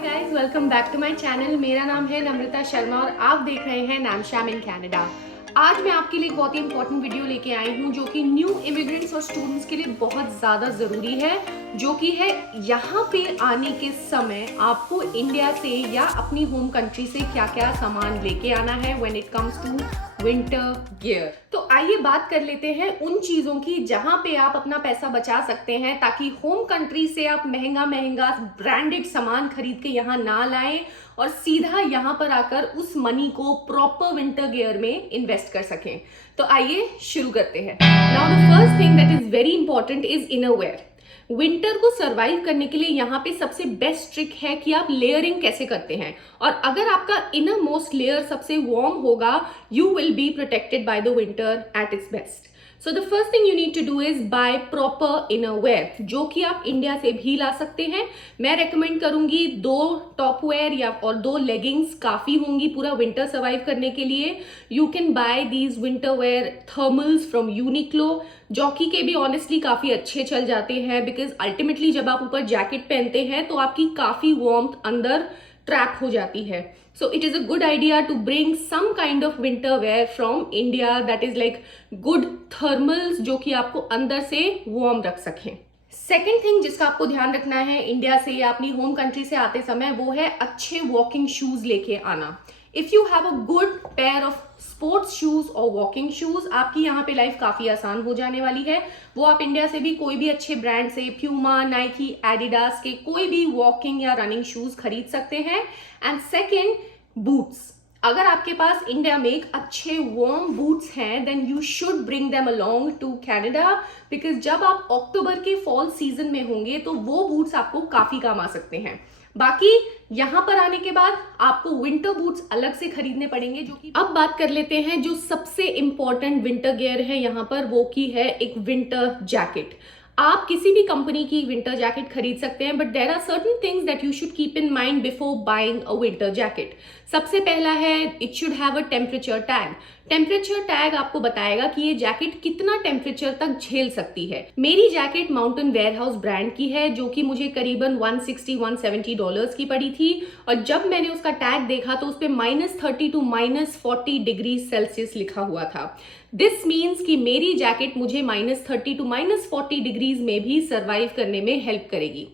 Guys, welcome back to my channel. मेरा नाम है नम्रता शर्मा और आप देख रहे हैं नामशाम इन कनाडा। आज मैं आपके लिए एक बहुत ही इंपॉर्टेंट वीडियो लेके आई हूँ जो कि न्यू इमिग्रेंट्स और स्टूडेंट्स के लिए बहुत ज़्यादा ज़रूरी है, जो कि है यहाँ पे आने के समय आपको इंडिया से या अपनी होम कंट्री से क्या क्या सामान लेके आना है when it comes to winter gear. तो आइए बात कर लेते हैं उन चीज़ों की जहाँ पे आप अपना पैसा बचा सकते हैं ताकि होम कंट्री से आप महंगा महंगा ब्रांडेड सामान खरीद के यहाँ ना लाएं और सीधा यहाँ पर आकर उस मनी को प्रॉपर विंटर गियर में इन्वेस्ट कर सकें। तो आइए शुरू करते हैं। Now the first thing that is very important is inner wear. Winter को सरवाइव करने के लिए यहाँ पे सबसे बेस्ट ट्रिक है कि आप लेयरिंग कैसे करते हैं, और अगर आपका इनर मोस्ट लेयर सबसे वार्म होगा you will be protected by the winter at its best. So the first thing you need to do is buy proper inner wear, जो कि आप इंडिया से भी ला सकते हैं। मैं रेकमेंड करूंगी 2 टॉप वेयर या और 2 लेगिंग्स काफी होंगी पूरा विंटर सर्वाइव करने के लिए। You can buy these winter wear thermals from Uniqlo, jockey के भी ऑनेस्टली काफी अच्छे चल जाते हैं, बिकॉज अल्टीमेटली जब आप ऊपर जैकेट पहनते हैं तो आपकी काफी वार्मथ अंदर ट्रैप हो जाती है। So it is a good idea to bring some kind of winter wear from India that is like good thermals, जो कि आपको अंदर से वार्म रख सकें। सेकेंड थिंग जिसका आपको ध्यान रखना है इंडिया से या अपनी होम कंट्री से आते समय, वो है अच्छे वॉकिंग शूज लेके आना। If you have a good pair of sports shoes और वॉकिंग शूज, आपकी यहाँ पे लाइफ काफी आसान हो जाने वाली है। वो आप इंडिया से भी कोई भी अच्छे ब्रांड से, प्यूमा, नाइकी, एडिडास के कोई भी वॉकिंग या रनिंग शूज खरीद सकते हैं। And second, boots. अगर आपके पास इंडिया में एक अच्छे वार्म बूट्स हैं then you should bring them along to Canada, because जब आप अक्टूबर के फॉल सीजन में होंगे तो वो बूट्स आपको काफी काम आ सकते हैं। बाकी यहाँ पर आने के बाद आपको विंटर बूट्स अलग से खरीदने पड़ेंगे। जो कि अब बात कर लेते हैं जो सबसे इंपॉर्टेंट विंटर गियर है यहाँ पर, वो की है एक विंटर जैकेट। आप किसी भी कंपनी की विंटर जैकेट खरीद सकते हैं, but there are certain things that you should keep in mind before buying a winter jacket. सबसे पहला है it should have a temperature tag. Temperature tag आपको बताएगा कि ये जैकेट कितना टेम्परेचर तक झेल सकती है। मेरी जैकेट माउंटेन वेयरहाउस ब्रांड की है, जो कि मुझे करीबन $160-170 की पड़ी थी, और जब मैंने उसका टैग देखा तो उस पर -30 to -40 डिग्री सेल्सियस लिखा हुआ था। दिस मीन्स कि मेरी जैकेट मुझे -30 to -40 डिग्रीज में भी सर्वाइव करने में हेल्प करेगी।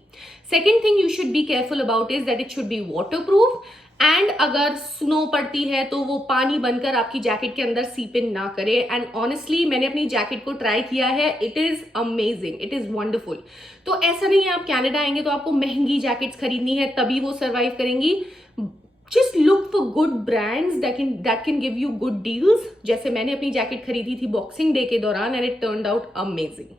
Second thing you should be careful about is that it should be water proof, and अगर स्नो पड़ती है तो वो पानी बनकर आपकी जैकेट के अंदर सीप इन ना करे। एंड ऑनेस्टली मैंने अपनी जैकेट को ट्राई किया है, it is amazing, it is wonderful. तो ऐसा नहीं है आप कनाडा आएंगे तो आपको महंगी जैकेट्स खरीदनी है तभी वो सर्वाइव करेंगी। Just look for good brands that can give you good deals. जैसे मैंने अपनी जैकेट खरीदी थी बॉक्सिंग डे के दौरान and it turned out amazing.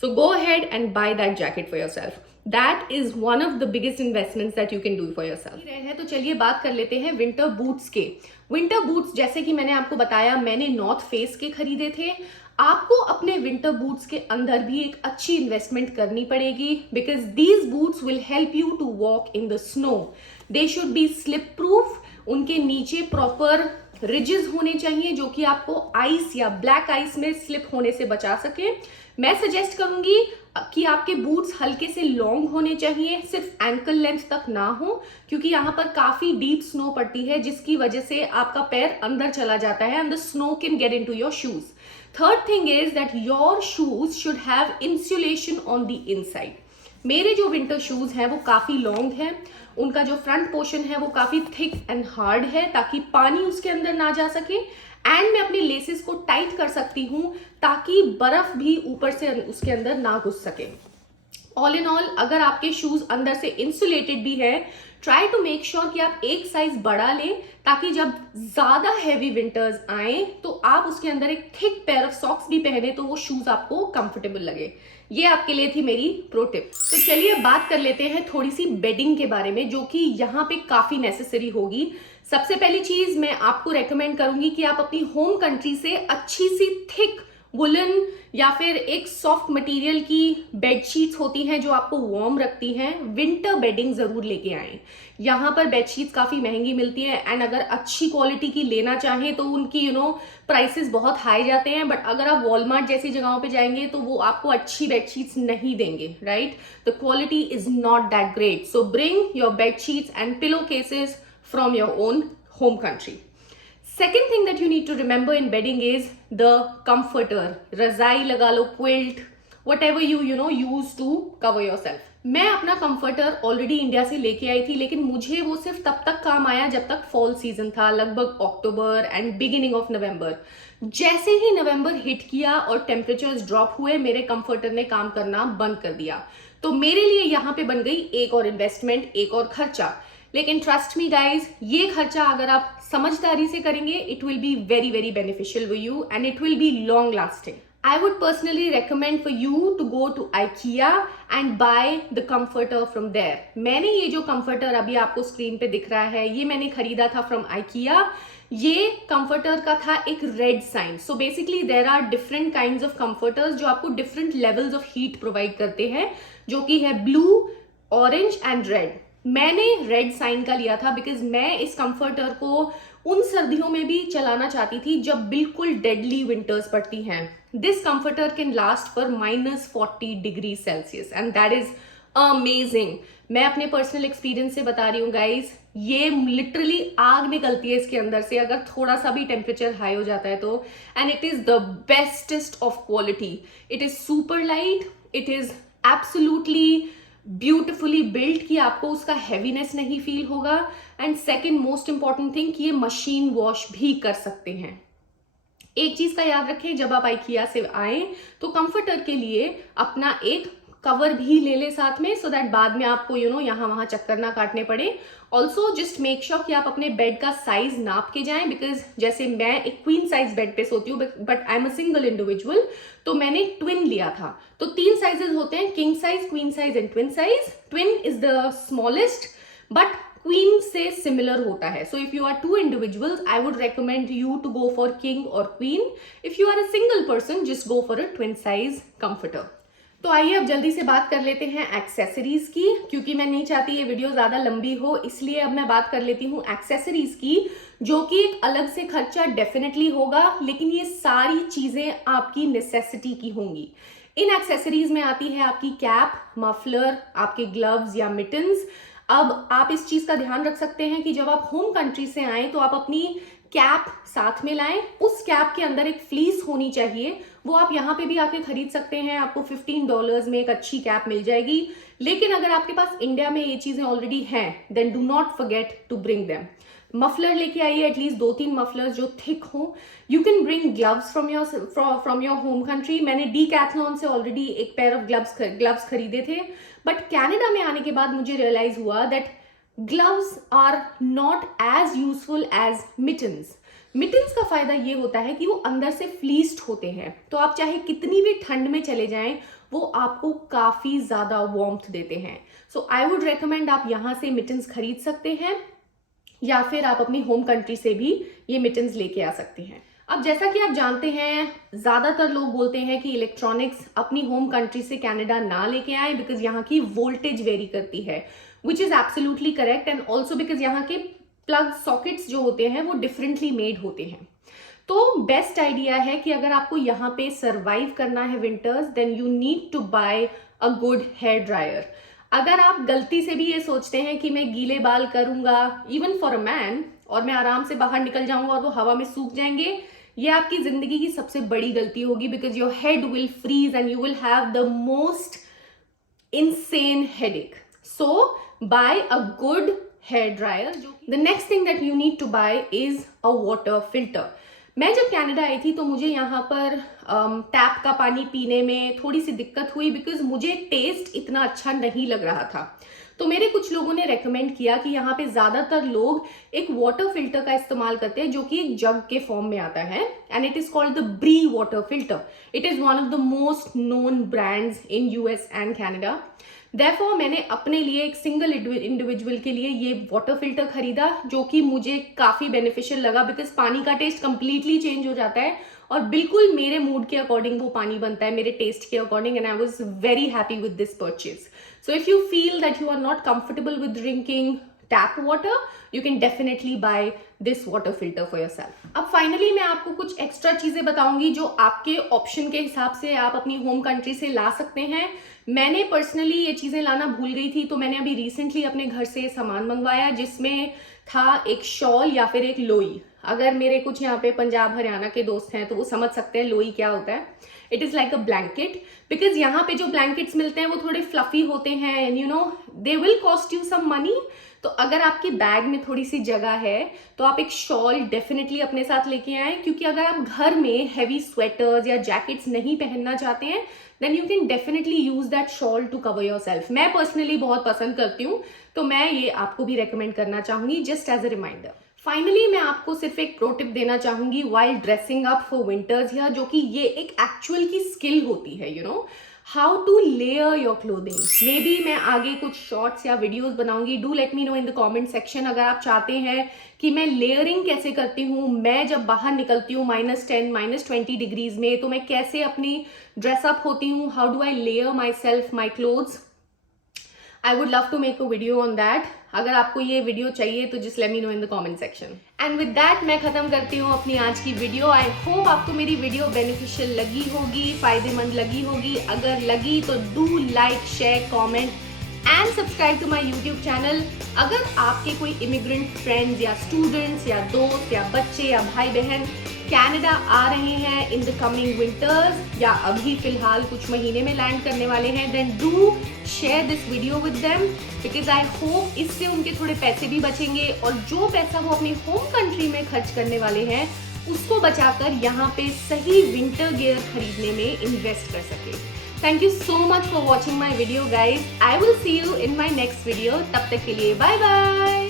So go ahead and buy that jacket for yourself. That is one of the biggest investments that you can do for yourself. तो चलिए बात कर लेते हैं विंटर बूट्स के। Winter boots जैसे कि मैंने आपको बताया, मैंने नॉर्थ फेस के खरीदे थे। आपको अपने विंटर बूट्स के अंदर भी एक अच्छी इन्वेस्टमेंट करनी पड़ेगी, because these boots will help you to walk in the snow. They should be slip proof, उनके नीचे प्रॉपर रिजेस होने चाहिए जो कि आपको आइस या ब्लैक आइस में स्लिप होने से बचा सके। मैं सजेस्ट करूंगी कि आपके बूट्स हल्के से लॉन्ग होने चाहिए, सिर्फ एंकल लेंथ तक ना हो, क्योंकि यहाँ पर काफी डीप स्नो पड़ती है जिसकी वजह से आपका पैर अंदर चला जाता है and the snow can get into your shoes. Third thing is that your shoes should have insulation on the inside. मेरे जो विंटर शूज हैं वो काफी लॉन्ग हैं, उनका जो फ्रंट पोर्शन है वो काफी थिक एंड हार्ड है ताकि पानी उसके अंदर ना जा सके, एंड मैं अपनी लेसेस को टाइट कर सकती हूँ ताकि बर्फ भी ऊपर से उसके अंदर ना घुस सके। ऑल इन ऑल, अगर आपके शूज अंदर से इंसुलेटेड भी है, ट्राई टू मेक श्योर कि आप एक साइज बड़ा लें ताकि जब ज्यादा हैवी विंटर्स आए तो आप उसके अंदर एक थिक पेयर ऑफ सॉक्स भी पहने तो वो शूज आपको कंफर्टेबल लगे। ये आपके लिए थी मेरी प्रो टिप। तो चलिए बात कर लेते हैं थोड़ी सी बेडिंग के बारे में, जो कि यहाँ पे काफी नेसेसरी होगी। सबसे पहली चीज मैं आपको रेकमेंड करूंगी कि आप अपनी होम कंट्री से अच्छी सी थिक वुलन या फिर एक सॉफ्ट मटेरियल की बेडशीट्स होती हैं जो आपको वार्म रखती हैं, विंटर बेडिंग जरूर लेके आएं। यहाँ पर बेडशीट्स काफी महंगी मिलती है एंड अगर अच्छी क्वालिटी की लेना चाहें तो उनकी प्राइसेस बहुत हाई जाते हैं, बट अगर आप वॉलमार्ट जैसी जगहों पे जाएंगे तो वो आपको अच्छी बेडशीट्स नहीं देंगे, right? The quality is not that great, so bring your bedsheets and pillow cases from your own home country. Second thing that you need to remember in bedding is the comforter. रजाई लगा लो, quilt, whatever you use to cover yourself. मैं अपना comforter already India से लेके आई थी, लेकिन मुझे वो सिर्फ तब तक काम आया जब तक फॉल सीजन था, लगभग October and beginning of November. जैसे ही नवंबर हिट किया और टेम्परेचर्स ड्रॉप हुए, मेरे कंफर्टर ने काम करना बंद कर दिया। तो मेरे लिए यहाँ पे बन गई एक और इन्वेस्टमेंट, एक और खर्चा। लेकिन ट्रस्ट मी गाइज, ये खर्चा अगर आप समझदारी से करेंगे, it will be very very beneficial for you and it will be long lasting. I would personally recommend for you to go to IKEA and buy the comforter from there. मैंने ये जो comforter अभी आपको screen पे दिख रहा है, ये मैंने खरीदा था from IKEA। ये comforter का था एक red sign. So basically there are different kinds of comforters जो आपको different levels of heat provide करते हैं, जो कि है blue, orange and red। मैंने रेड साइन का लिया था बिकॉज मैं इस कंफर्टर को उन सर्दियों में भी चलाना चाहती थी जब बिल्कुल डेडली विंटर्स पड़ती हैं। This comforter can last for -40 degree Celsius and that is amazing. मैं अपने पर्सनल एक्सपीरियंस से बता रही हूँ गाइज, ये लिटरली आग निकलती है इसके अंदर से अगर थोड़ा सा भी टेम्परेचर हाई हो जाता है तो। And it is the bestest of quality. It is super light, it is absolutely beautifully built कि आपको उसका हैवीनेस नहीं फील होगा। And second most important thing कि ये मशीन वॉश भी कर सकते हैं। एक चीज का याद रखें, जब आप IKEA से आए तो कंफर्टर के लिए अपना एक कवर भी ले ले साथ में, सो दैट बाद में आपको यहाँ वहां चक्कर ना काटने पड़े। ऑल्सो जस्ट मेक श्योर कि आप अपने बेड का साइज नाप के जाएं, बिकॉज जैसे मैं एक क्वीन साइज बेड पे सोती हूँ but I am a single individual, तो मैंने ट्विन लिया था। तो 3 साइजेस होते हैं, king size, queen size and twin size. Twin is the smallest but queen से सिमिलर होता है। So if you are 2 individuals I would recommend you to go for king और queen. If you are a single person just go for a twin size comforter. तो आइए अब जल्दी से बात कर लेते हैं एक्सेसरीज की, क्योंकि मैं नहीं चाहती ये वीडियो ज्यादा लंबी हो, इसलिए अब मैं बात कर लेती हूँ एक्सेसरीज की, जो कि एक अलग से खर्चा डेफिनेटली होगा, लेकिन ये सारी चीजें आपकी नेसेसिटी की होंगी। इन एक्सेसरीज में आती है आपकी कैप, मफलर, आपके ग्लव्स या मिटन्स। अब आप इस चीज का ध्यान रख सकते हैं कि जब आप होम कंट्री से आए तो आप अपनी कैप साथ में लाएं। उस कैप के अंदर एक फ्लीस होनी चाहिए, वो आप यहाँ पे भी आके खरीद सकते हैं, आपको $15 में एक अच्छी कैप मिल जाएगी। लेकिन अगर आपके पास इंडिया में ये चीजें ऑलरेडी हैं, then do not forget to bring them. Muffler लेके आइए, एटलीस्ट 2-3 मफलर्स जो थिक हो। You can bring gloves from your home country. मैंने डीकैथलॉन से ऑलरेडी एक पेयर ऑफ ग्लव्स खरीदे थे, बट कनाडा में आने के बाद मुझे रियलाइज हुआ that gloves are not as useful as mittens. Mittens का फायदा ये होता है कि वो अंदर से फ्लीस्ड होते हैं, तो आप चाहे कितनी भी ठंड में चले जाएं वो आपको काफी ज्यादा वार्मथ देते हैं। सो आई वुड रेकमेंड आप यहाँ से मिटन्स खरीद सकते हैं, या फिर आप अपनी होम कंट्री से भी ये मिटन्स लेके आ सकते हैं। अब जैसा कि आप जानते हैं, ज्यादातर लोग बोलते हैं कि इलेक्ट्रॉनिक्स अपनी होम कंट्री से कनाडा ना लेके आए बिकॉज यहाँ की वोल्टेज वेरी करती है, which is absolutely correct. And also because यहाँ के प्लग सॉकेट्स जो होते हैं वो डिफरेंटली मेड होते हैं। तो बेस्ट आइडिया है कि अगर आपको यहाँ पे सर्वाइव करना है winters, then you need to buy a good hair dryer. अगर आप गलती से भी ये सोचते हैं कि मैं गीले बाल करूंगा, इवन फॉर अ मैन, और मैं आराम से बाहर निकल जाऊंगा और वो हवा में सूख जाएंगे, ये आपकी जिंदगी की सबसे बड़ी गलती होगी, because your head will freeze and you will have the most insane headache. So buy a good hair dryer. The next thing that you need to buy is a water filter. मैं जब Canada आई थी तो मुझे यहाँ पर tap का पानी पीने में थोड़ी सी दिक्कत हुई, बिकॉज मुझे टेस्ट इतना अच्छा नहीं लग रहा था। तो मेरे कुछ लोगों ने रेकमेंड किया कि यहाँ पे ज्यादातर लोग एक वाटर फिल्टर का इस्तेमाल करते हैं, जो कि एक जग के फॉर्म में आता है, and it is called the Brita water filter. It is one of the most known brands in US and Canada. Therefore मैंने अपने लिए एक सिंगल इंडिविजुअल के लिए ये वाटर फिल्टर खरीदा, जो कि मुझे काफ़ी बेनिफिशियल लगा बिकॉज पानी का टेस्ट कंप्लीटली चेंज हो जाता है और बिल्कुल मेरे मूड के अकॉर्डिंग वो पानी बनता है, मेरे टेस्ट के according, and I was very happy with this purchase. So if you feel that you are not comfortable with drinking tap water, you can definitely buy this water filter for yourself. अब finally मैं आपको कुछ extra चीजें बताऊंगी जो आपके option के हिसाब से आप अपनी होम कंट्री से ला सकते हैं. मैंने पर्सनली ये चीजें लाना भूल गई थी, तो मैंने अभी रिसेंटली अपने घर से सामान मंगवाया जिसमें था एक शॉल या फिर एक लोई. अगर मेरे कुछ यहाँ पे पंजाब हरियाणा के दोस्त हैं तो वो समझ सकते हैं लोई क्या होता है. It is like a blanket, because यहाँ पे जो ब्लैंकेट्स मिलते हैं वो थोड़े फ्लफी होते हैं and you know they will cost you some money. तो अगर आपके बैग में थोड़ी सी जगह है तो आप एक शॉल डेफिनेटली अपने साथ लेके आए, क्योंकि अगर आप घर में हैवी स्वेटर्स या जैकेट्स नहीं पहनना चाहते हैं then you can definitely use that shawl to cover yourself. मैं पर्सनली बहुत पसंद करती हूँ, तो मैं ये आपको भी रेकमेंड करना चाहूंगी just as a reminder. Finally मैं आपको सिर्फ एक प्रो टिप देना चाहूंगी while dressing up for winters या जो कि ये एक एक्चुअल की स्किल होती है, you know how to layer your clothing. Maybe मैं आगे कुछ शॉर्ट्स या वीडियोस बनाऊंगी. Do let me know in the comment section अगर आप चाहते हैं कि मैं लेयरिंग कैसे करती हूँ. मैं जब बाहर निकलती हूँ -10 -20 डिग्रीज में, तो मैं कैसे अपनी ड्रेसअप होती हूँ. How do I layer my self my clothes. I would love to make a video on that. अगर आपको ये वीडियो चाहिए तो just let me know in the comment section. And with that मैं खत्म करती हूँ अपनी आज की वीडियो. I hope आपको मेरी वीडियो बेनिफिशियल लगी होगी, फायदेमंद लगी होगी. अगर लगी तो do like, share, comment and subscribe to my YouTube channel. अगर आपके कोई इमिग्रेंट फ्रेंड्स या स्टूडेंट्स या दोस्त या बच्चे या भाई बहन कनाडा आ रहे हैं इन द कमिंग विंटर्स या अभी फिलहाल कुछ महीने में लैंड करने वाले हैं, then do share this video with them because I hope इससे उनके थोड़े पैसे भी बचेंगे और जो पैसा वो अपनी होम कंट्री में खर्च करने वाले हैं उसको बचाकर यहाँ पे सही विंटर गियर खरीदने में इन्वेस्ट कर सके. Thank you so much for watching my video guys. I will see you in my next video. तब तक के लिए बाय बाय.